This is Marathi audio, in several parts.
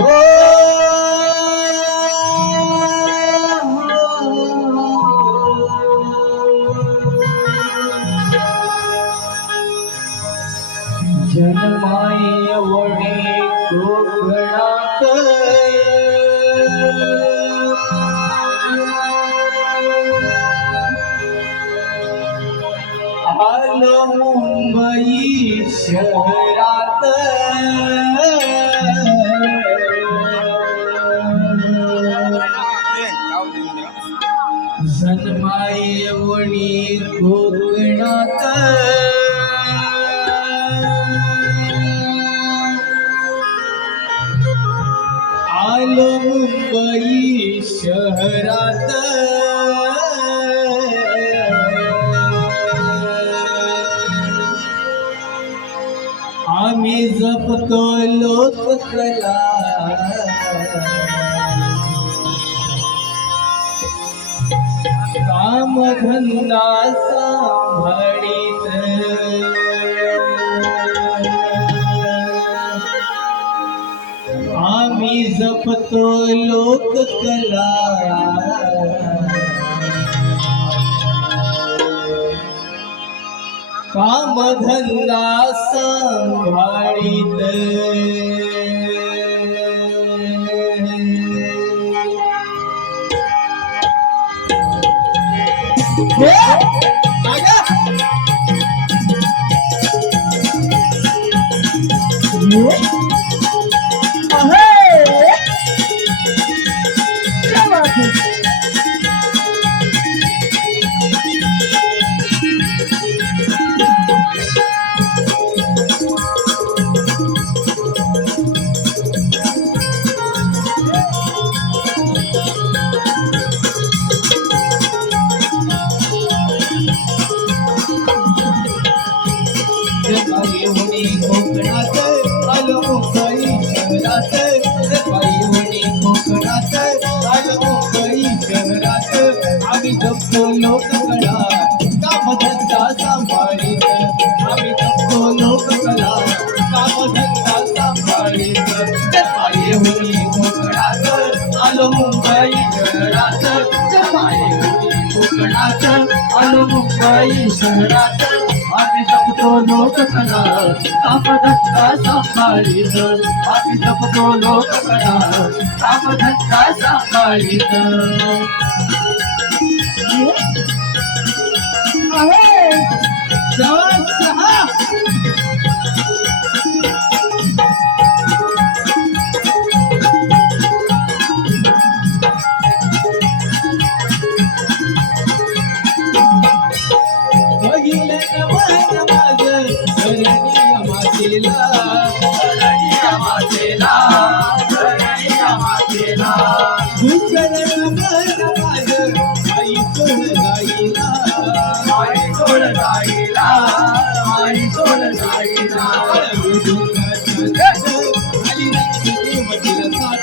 हो जन्मायवणे कोकणात आलो मुंबई शहरात. कामधंदा सांभाळीत आम्ही जपतो लोककला कामधंदा सांभाळीत Yeah. जपतो लोककला कामधंदा सांभाळीत. आम्ही जपतो लोककला कामधंदा सांभाळीत. कोकणात आलो मुंबई शहरात कोकणात आलो मुंबई शहरात आम्ही जपतो लोककला कामधंदा सांभाळीत. आम्ही जपतो लोककला कामधंदा सांभाळीत. আরে যাওয়া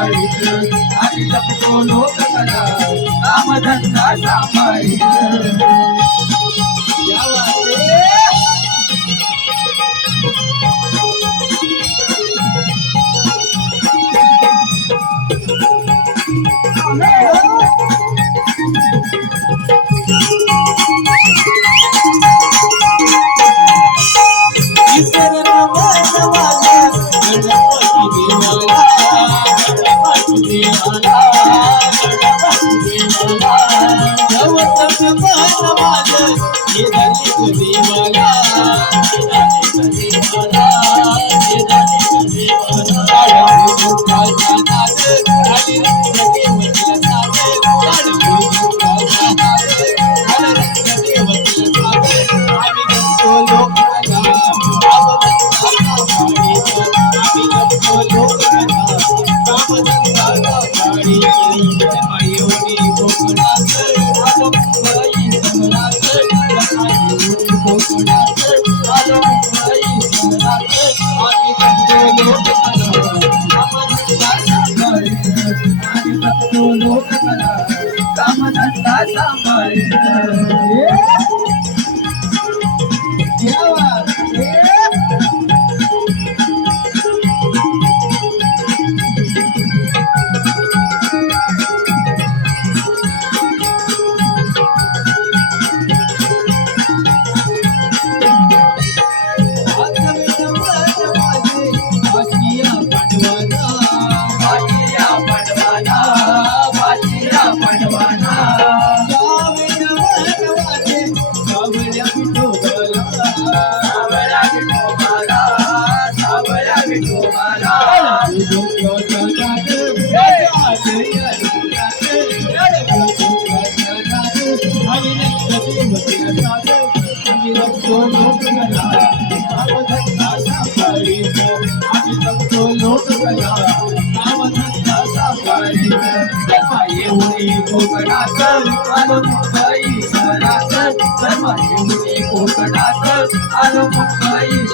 आणि जपतो लोक सदा 一步一 know you 以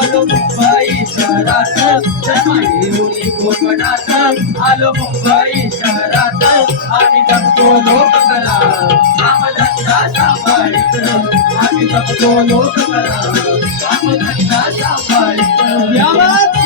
आलो मुंबई शहरात जमाई होई कोकणात. आलो मुंबई शहरात आम्ही जगतो लोककला. कामधंदा सांभाळीत आम्ही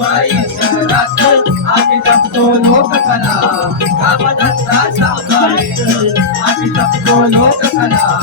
माई शहरात आम्ही जपतो लोककला. रामदत्ता सांभाळीत आम्ही जपतो लोककला.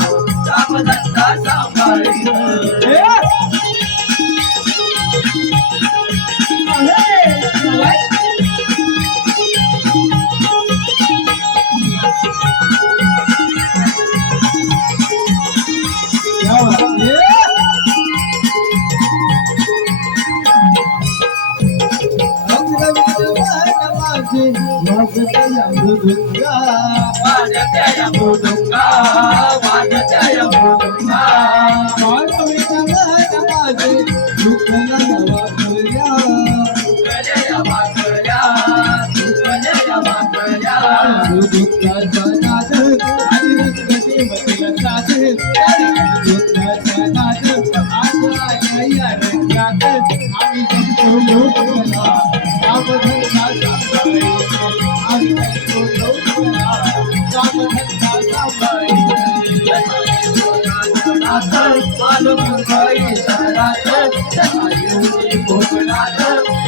आलो मुंबई शहरात सकाळी कोकणात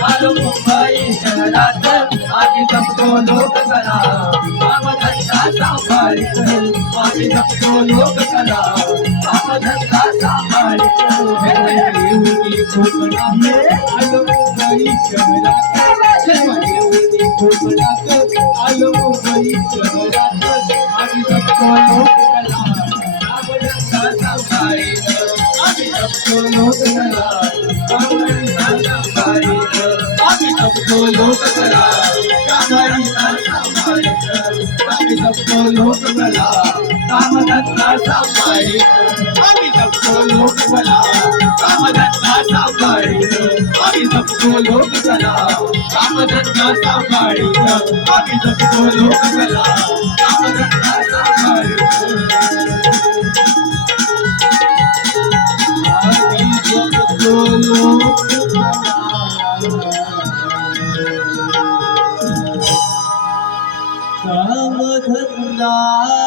आलो मुंबई शहरात आम्ही जपतो लोककला कामधंदा सांभाळीत आम्ही जपतो लोककला कामधंदा सांभाळीत आलो जपतो लोककला कामधंदा सांभाळीत आम्ही जपतो लोककला कामधंदा सांभाळीत आम्ही जपतो लोककला कामधंदा सांभाळीत आम्ही जपतो आम्ही जपतो लोककला कामधंदा सांभाळीत आम्ही जपतो कामधंदा सांभाळीत